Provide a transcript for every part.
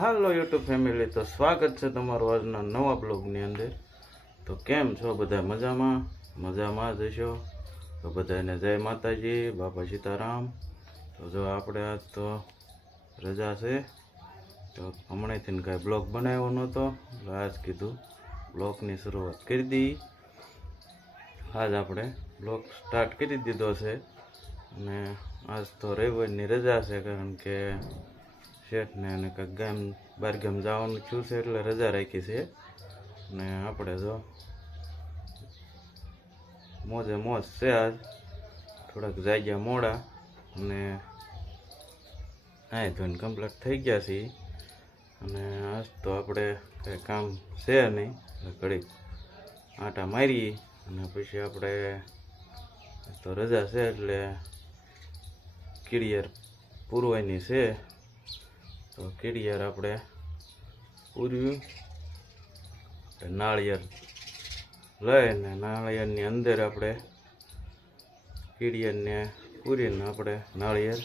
હાલો YouTube family, તો સ્વાગત છે તમારું આજના નવા બ્લોગની અંદર. તો કેમ છો બધા મજામાં? મજામાં જ હશો? તો બધાને જય માતાજી, બાપા સીતારામ. તો જો આપણે આજ તો રજા છે, તો હમણાંથી કાંઈ બ્લોગ બનાવ્યો નહોતો આજ કીધું બ્લોગની શરૂઆત કરી દી આજ આપણે બ્લોગ સ્ટાર્ટ કરી દીધો છે. અને આજ તો રવિવારની રજા છે, કારણ કે શેઠને અને કંઈક ગામ બહાર ગામ જવાનું થયું છે એટલે રજા રાખી છે. ને આપણે જો મોજે મોજ છે આજ. થોડાક જાગ્યા મોડા અને હા ધોઈને કમ્પ્લીટ થઈ ગયા છીએ. અને આજ તો આપણે કંઈ કામ છે નહીં ઘડીક આટા મારી અને પછી આપણે તો રજા છે એટલે કીડિયર પૂરવાની છે. તો કેડિયાર આપણે પૂર્યું? નાળિયેર. લઈને નાળિયેરની અંદર આપણે કીડિયરને પૂરીને આપણે નાળિયેર.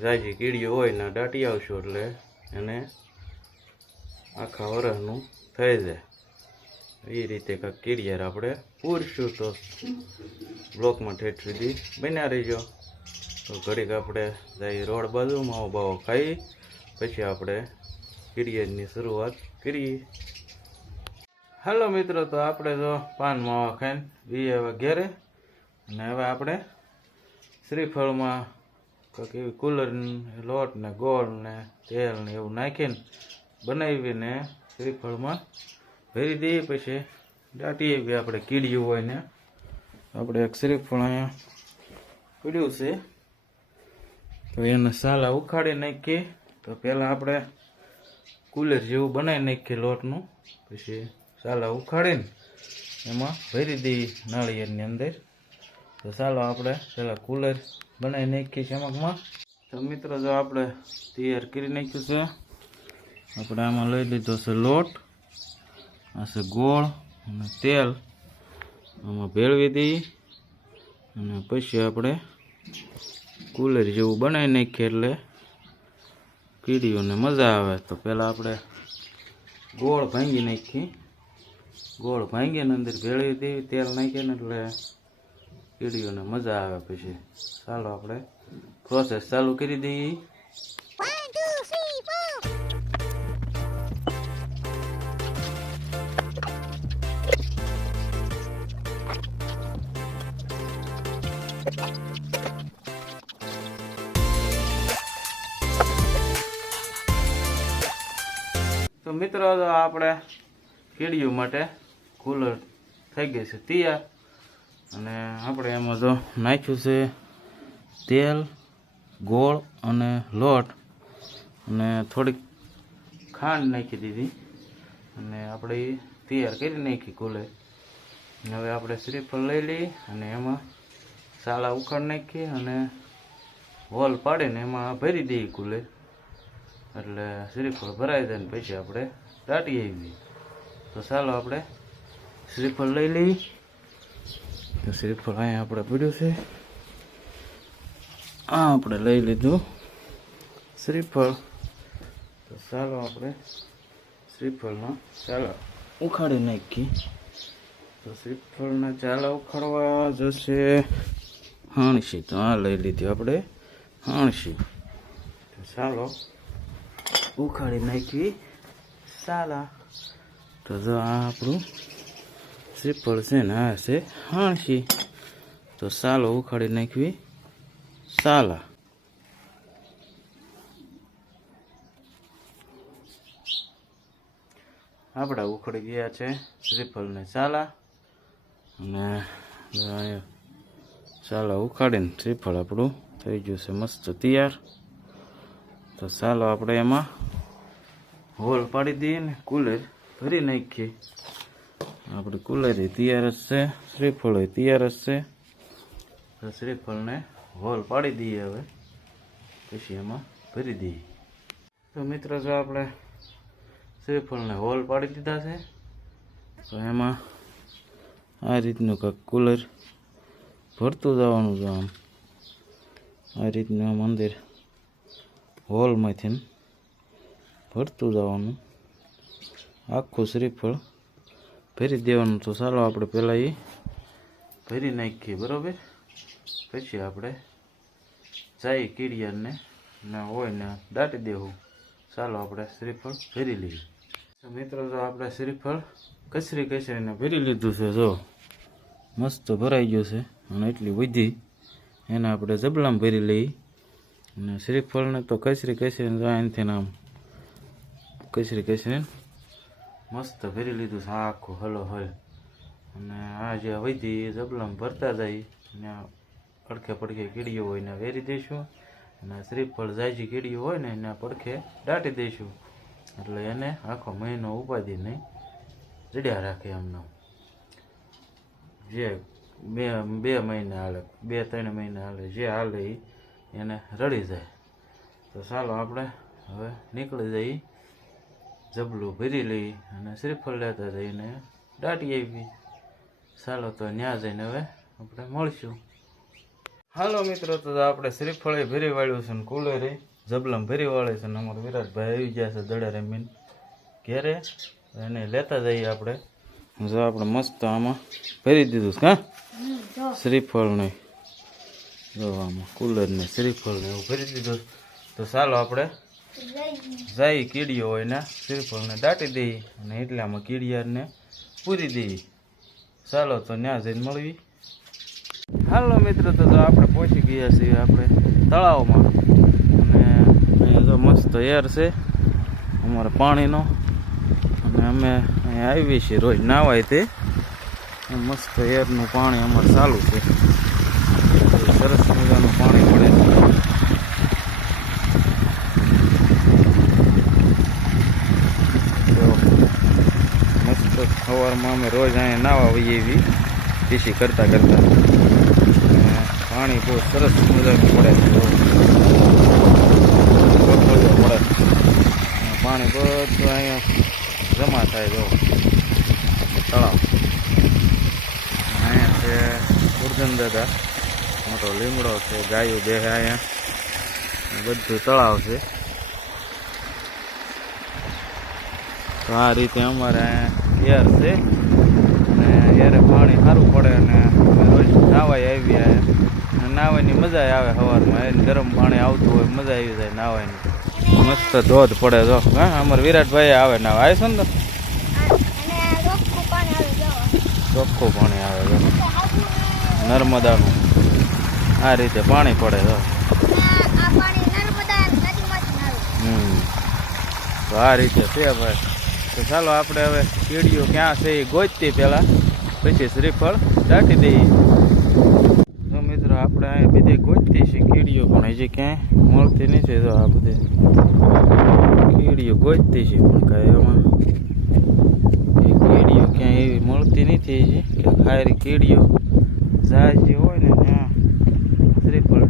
જાજી કીડીઓ હોય ને દાટી આવશું એટલે એને આખા વરસનું થઈ જાય. એ રીતે કાંક કીડિયર આપણે પૂરશું તો બ્લોકમાં ઠેઠ સુધી બન્યા રહીજો. તો ઘડીક આપણે જઈ રોડ બાજુમાં બાવો ખાઈ પછી આપણે પીરિયડની શરૂઆત કરીએ. હાલો મિત્રો, તો આપણે જો પાન માવા ખાઈને એ હવે ઘેરે. અને હવે આપણે શ્રીફળમાં કંઈક એવી કુલર લોટ ને ગોળ ને તેલ ને એવું નાખીને બનાવીને શ્રીફળમાં ભરી દઈએ. પછી દાટીએ બી આપણે કીડ્યું હોય ને, આપણે એક શ્રીફળ અહીંયા પીડ્યું છે. તો એને સાલા ઉખાડી નાખીએ. તો પહેલાં આપણે કુલર જેવું બનાવી નાખીએ લોટનું. પછી સાલા ઉખાડીને એમાં ભરી દઈએ નાળિયેરની અંદર. તો ચાલો આપણે પહેલાં કુલર બનાવી નાખીએ ચમકમાં. તો મિત્રો જો આપણે તૈયાર કરી નાખ્યું છે, આપણે આમાં લઈ લીધો છે લોટ. આ છે ગોળ અને તેલ. આમાં ભેળવી દઈએ. અને પછી આપણે કુલર જેવું બનાવી નાખીએ એટલે કીડીઓને મજા આવે. તો પહેલાં આપણે ગોળ ભાંગી નાખીએ ગોળ ભાંગીને અંદર ભેળવી દેવી, તેલ નાખીને એટલે કીડીઓને મજા આવે પછી. ચાલો આપણે પ્રોસેસ ચાલુ કરી દઈએ. તો મિત્રો, તો આપણે કીડીઓ માટે કુલર થઈ ગઈ છે તૈયાર. અને આપણે એમાં જો નાખ્યું છે તેલ, ગોળ અને લોટ. અને થોડીક ખાંડ નાખી દીધી. અને આપણે તૈયાર કરી નાખી કુલર. હવે આપણે શ્રીફળ લઈ લઈએ અને એમાં સાલા ઉખાડ નાખીએ અને હોલ પાડીને એમાં ભરી દઈએ કુલર. એટલે શ્રીફળ ભરાઈ જાય ને પછી આપણે દાટી આવી તો ચાલો આપણે શ્રીફળ લઈ લઈએ. તો શ્રીફળ અહીંયા આપણે પડ્યું છે. આ આપણે લઈ લીધું શ્રીફળ. તો ચાલો આપણે શ્રીફળના ચાલો ઉખાડી નાખીએ. તો શ્રીફળના ચાલા ઉખાડવા જશે. હાણસી તો આ લઈ લીધી આપણે હાણસી તો ચાલો ઉખાડી નાખી. સાલા. તો જો આપણું શ્રીફળ છે ને, આ છે હાણસી તો સાલો ઉખાડી નાખવી. સાલા. આપણા ઉખડી ગયા છે શ્રીફળને. સાલા. અને સાલા ઉખાડીને શ્રીફળ આપણું થઈ ગયું છે મસ્ત તૈયાર. તો ચાલો આપણે એમાં હોલ પાડી દઈએ ને, કુલર ભરી નાખીએ. આપણે કુલર તૈયાર જ છે શ્રીફળ તૈયાર જ છે. તો શ્રીફળને હોલ પાડી દઈએ હવે, પછી એમાં ભરી દઈએ. તો મિત્રો, જો આપણે શ્રીફળને હોલ પાડી દીધા છે, તો એમાં આ રીતનું કંઈક કુલર ભરતું જવાનું છે આમ. આ રીતનું આમ અંદર હોલમાંથી ભરતું જવાનું. આખું શ્રીફળ ભરી દેવાનું તો ચાલો આપણે પહેલાં એ ભરી નાખીએ, બરાબર? પછી આપણે જાય કીડિયાને ને હોય ને દાટી દેવું. ચાલો આપણે શ્રીફળ ભરી લઈએ. મિત્રો તો આપણે શ્રીફળ કચરી કચરીને ભરી લીધું છે, જો. મસ્ત ભરાઈ ગયું છે અને એટલી વધી. એને આપણે જબલામાં ભરી લઈએ. અને શ્રીફળને તો કચરી કચરીને અહીંથી આમ કચરી કચરીને મસ્ત ભરી લીધું છે, આખું હલો હલ. અને આ જે વધી એ જબલામાં ભરતા જાય, ને પડખે પડખે કીડીઓ હોય ને વેરી દઈશું અને શ્રીફળ જાયજી કીડીઓ હોય ને એના પડખે દાટી દઈશું એટલે એને આખો મહિનો ઉપાધિ નહીં જડ્યા રાખે એમનો. જે બે બે મહિને હાલે, બે, ત્રણ મહિને હાલે, જે હાલે એ એને રડી જાય. તો ચાલો આપણે હવે નીકળી જઈએ જબલું ભરી લઈ અને શ્રીફળ લેતા જઈને દાટી આવી. ચાલો તો ત્યાં જઈને હવે આપણે મળશું. હાલો મિત્રો તો આપણે શ્રીફળે ભરી વાળ્યું છે ને કુલેરે જબલમ ભરી વાળે છે ને અમારા વિરાટભાઈ આવી ગયા છે દડે રમીને ઘેરે. એને લેતા જઈએ આપણે. જો આપણે મસ્ત આમાં ભરી દીધું છે હા? શ્રીફળ ને જો આમાં કુલર ને શ્રીફળ ને એવું ભરી દીધું. તો ચાલો આપણે જાય. કીડીઓ હોય ને શ્રીફળને દાટી દઈએ અને એટલામાં કીડિયાને પૂરી દઈએ ચાલો તો ત્યાં જઈને મળવી. હાલો મિત્રો તો આપણે પહોંચી ગયા છીએ આપણે તળાવમાં. અને અહીંયા તો મસ્ત એર છે અમારે પાણીનો. અને અમે અહીંયા આવીએ છીએ રોજ નાવાય તે મસ્ત એરનું પાણી અમારે ચાલુ છે. પાણી પડે તો મસ્ત સવારમાં અમે રોજ અહીંયા નાવા હોઈએ એવી પીસી કરતા કરતા. પાણી બહુ સરસ મજાનું પડે પડે પાણી બધું અહીંયા જમા થાય જો. તળાવ. અહીંયા છે ઉર્જન દાદા. મોટો લીમડો છે ગાયો બે અહીંયા. બધું તળાવ છે. તો આ રીતે અમારે એર છે. અને યારે પાણી સારું પડે અને રોજ નાવાય આવી અને નાવાની મજા આવે સવારમાં એને ગરમ પાણી આવતું હોય મજા આવી જાય નાવાની મસ્ત ધોધ પડે તો હા અમારે વિરાટભાઈ આવે નાવા. આવે છે ને ચોખ્ખું પાણી આવે છે નર્મદાનું. આ રીતે પાણી પડે તો. તો આ રીતે છે ભાઈ. તો ચાલો આપણે હવે કીડીઓ ક્યાં છે એ ગોતતી પહેલાં. પછી શ્રીફળ દાટી દઈએ. તો મિત્રો આપણે અહીંયા બધી ગોતતી છે કીડીઓ પણ. હજી ક્યાંય મળતી નથી તો આ બધી કીડીઓ ગોતતી છે પણ કાંઈ એમાં એ કીડીઓ ક્યાંય એવી મળતી નથી કે ખારી કીડીઓ જાય જે હોય ને ત્યાં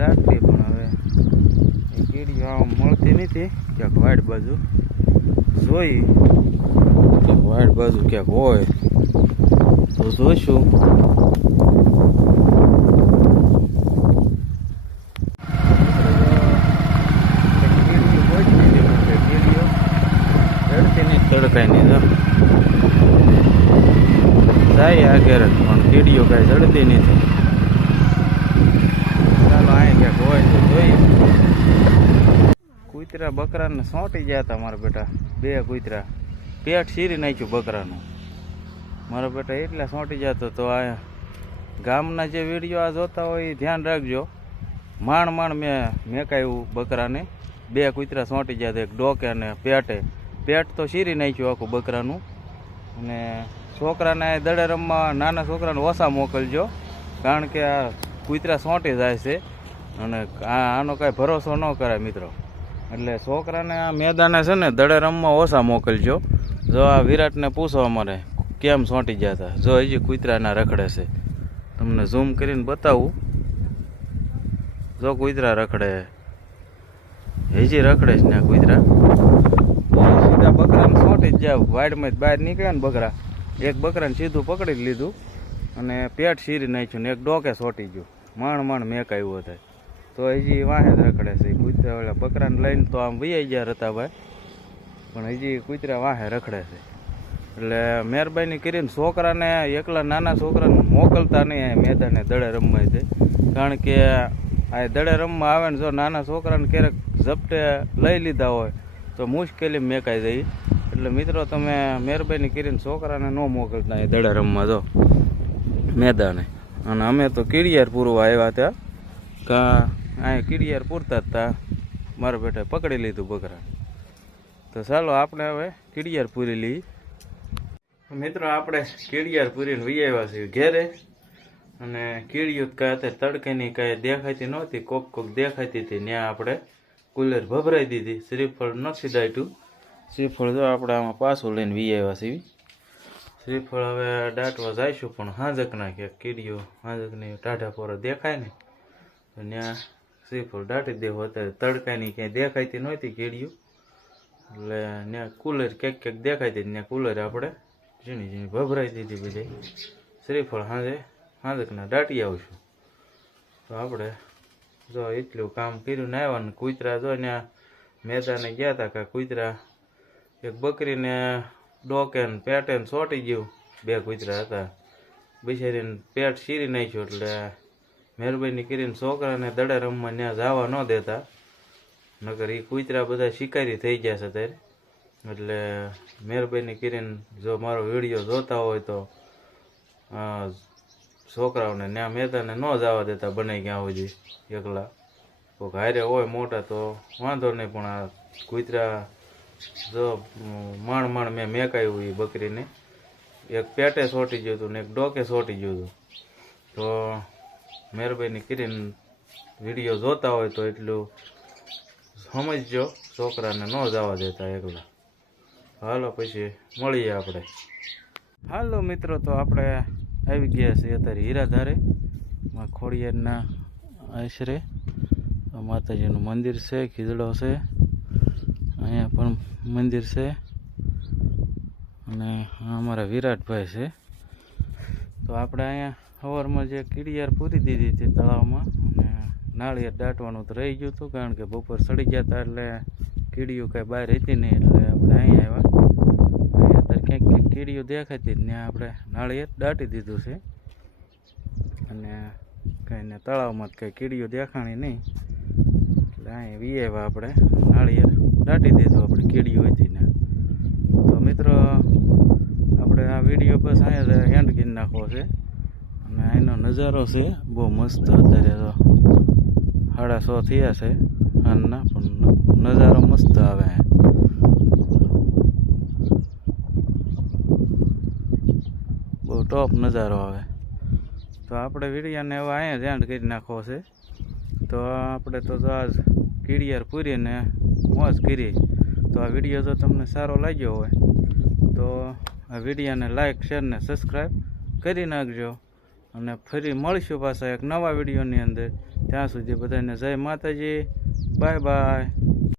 દાટતી પણ હવે એ આમ મળતી નથી. ક્યાંક વાડ બાજુ જોઈ. ક્યાંક વાડ બાજુ, ક્યાંક હોય. તો જોઈશું. જાય આગળ પણ કીડીઓ કાંઈ ચડતી નથી. ક્યાંક હોય તો જોઈએ. કૂતરા બકરાને સોંટી ગયા હતા મારા બેટા, બે કૂતરા. પેટ સીરી નાખ્યું બકરાનું. મારા બેટા એટલા સોંટી જતો તો આ ગામના જે વીડિયો આ જોતા હોય એ ધ્યાન રાખજો. માણ માણ મેં મેકાયું બકરાને. બે કૂતરા સોંટી ગયા એક ડોકે અને પેટે. પેટ તો સીરી નાખ્યું આખું બકરાનું. અને છોકરાને દડે રમવા, નાના છોકરાને ઓછા મોકલજો. કારણ કે આ કૂતરા સોંટી જાય છે. અને આનો કાંઈ ભરોસો ન કરાય મિત્રો. એટલે છોકરાને આ મેદાને છે ને દડે રમવા ઓછા મોકલજો. જો આ વિરાટને પૂછો અમારે, કેમ સોંટી ગયા હતા જો હજી કૂતરાના રખડે છે. તમને ઝૂમ કરીને બતાવું. જો કૂતરા રખડે. હજી રખડે છે ને કૂતરા. સીધા બકરાને સોંટી જ જાવ. વાડમાં જ બહાર નીકળ્યા ને બકરા. એક બકરાને સીધું પકડી લીધું. અને પેટ શીરી નાખ્યું ને એક ડોકે સોટી ગયું. માણ માણ મેકાયું હતા. તો હજી વાહે રખડે છે. કૂતરા ઓલા બકરાને લઈને તો આમ વૈયા ગયા હતા ભાઈ પણ હજી કૂતરા વાહે રખડે છે. એટલે મહેરબાની કરીને છોકરાને, એકલા નાના છોકરાને મોકલતા નહીં અહીંયા મેદાને દડે રમવા છે કારણ કે આ દડે રમવા આવે ને જો નાના છોકરાને ક્યારેક ઝપટે લઈ લીધા હોય, તો મુશ્કેલી મેકાઈ જાય. એટલે મિત્રો, તમે મહેરબાની કરીને છોકરાને ન મોકલતા એ દડે રમવા જો મેદાને. અને અમે તો કિરિયાર પૂરવા આવ્યા હતા. કા અહીંયા કીડિયાર પૂરતા હતા મારા બેટા પકડી લીધું બકરા તો ચાલો આપણે હવે કીડિયાર પૂરી લઈએ મિત્રો, આપણે કીડિયાર પૂરીને વી આવ્યા છીએ ઘેરે. અને કીડીઓ કાંઈ અત્યારે તડકેની કાંઈ દેખાતી નહોતી. કોક કોક દેખાતી હતી. ત્યાં આપણે કુલર ભભરાઈ દીધી. શ્રીફળ નથી દાટ્યું શ્રીફળ જો આપણે આમાં પાછું લઈને વી આવ્યા છીએ. શ્રીફળ હવે દાટવા જઈશું, પણ હાજકના ક્યાંક કીડીઓ હાંજકની ટાઢા પોરા દેખાય ને ત્યાં શ્રીફળ દાટી દેવું અત્યારે તડકાની ક્યાંય દેખાતી નહોતી કીડીઓ એટલે ત્યાં કુલર ક્યાંક ક્યાંક દેખાતી ત્યાં કુલર આપણે ઝીણી ઝીણી ભભરાઈ દીધી બધી. શ્રીફળ હાંજે સાંજકના દાટી આવશું. તો આપણે જો એટલું કામ કર્યું ને આવ્યા ને કૂતરા જો ત્યાં મેદાને ગયા હતા કે કૂતરા, એક બકરીને ડોકે ને પેટે ને ગયું. બે કૂતરા હતા. બિચારીને પેટ શીરી નાખ્યું એટલે મહેરબાની કરીને છોકરાને દડે રમવા ત્યાં જવા ન દેતા. નકર એ કૂતરા બધા શિકારી થઈ ગયા છે અત્યારે. એટલે મહેરબાની કરીને જો મારો વીડિયો જોતા હોય તો છોકરાઓને ત્યાં મેતાને ન જવા દેતા બને ગયા સુધી એકલા. કોઈક હારે હોય મોટા તો વાંધો નહીં, પણ આ કૂતરા જો માણ માણ મેં મેકાયું એ બકરીને. એક પેટે સોટી ગયું હતું ને એક ડોકે સોટી ગયું હતું. તો મહેરબાની કરીને વીડિયો જોતા હોય તો એટલું સમજજો, છોકરાને ન જવા દેતા એકલા. હાલો પછી મળીએ આપણે. હાલો મિત્રો, તો આપણે આવી ગયા છીએ અત્યારે હીરાધારે ખોડિયારના આશરે. માતાજીનું મંદિર છે, ખીજડો છે. અહીંયા પણ મંદિર છે. અને અમારા વિરાટભાઈ છે. તો આપણે અહીંયા સવારમાં જે કીડિયાર પૂરી દીધી હતી તળાવમાં અને નાળિયેર દાટવાનું તો રહી ગયું હતું, કારણ કે બપોર સડી ગયા હતા એટલે કીડીયું કાંઈ બહાર હતી નહીં, એટલે આપણે અહીંયા આવ્યા. અહીંયા અત્યારે ક્યાંક કીડીઓ દેખાતી જ ત્યાં આપણે નાળિયેર દાટી દીધું છે. અને કાંઈ ને તળાવમાં જ કાંઈ કીડીઓ દેખાણી નહીં. એટલે અહીંયા વી આવ્યા આપણે, નાળિયેર દાટી દીધું આપણે કીડીઓ હતી ને તો મિત્રો આપણે આ વીડિયો બસ અહીંયા હેન્ડ કરી નાખવો છે. અને એનો નજારો છે, બહુ મસ્ત અત્યારે તો સાડા સો થયા છે. હાલના, પણ નજારો મસ્ત આવે. બહુ ટોપ નજારો આવે. તો આપણે વિડીયાને હવે અહીંયા જ એન્ડ કરી નાખવો છે. તો આપણે તો આજ કીડિયાર પૂરીને મોજ કરી. તો આ વીડિયો જો તમને સારો લાગ્યો હોય, તો આ વિડીયોને લાઇક શેર ને સબસ્ક્રાઈબ કરી નાખજો. અને ફરી મળીશું પાછા એક નવા વિડીયોની અંદર. ત્યાં સુધી બધાને જય માતાજી. Bye bye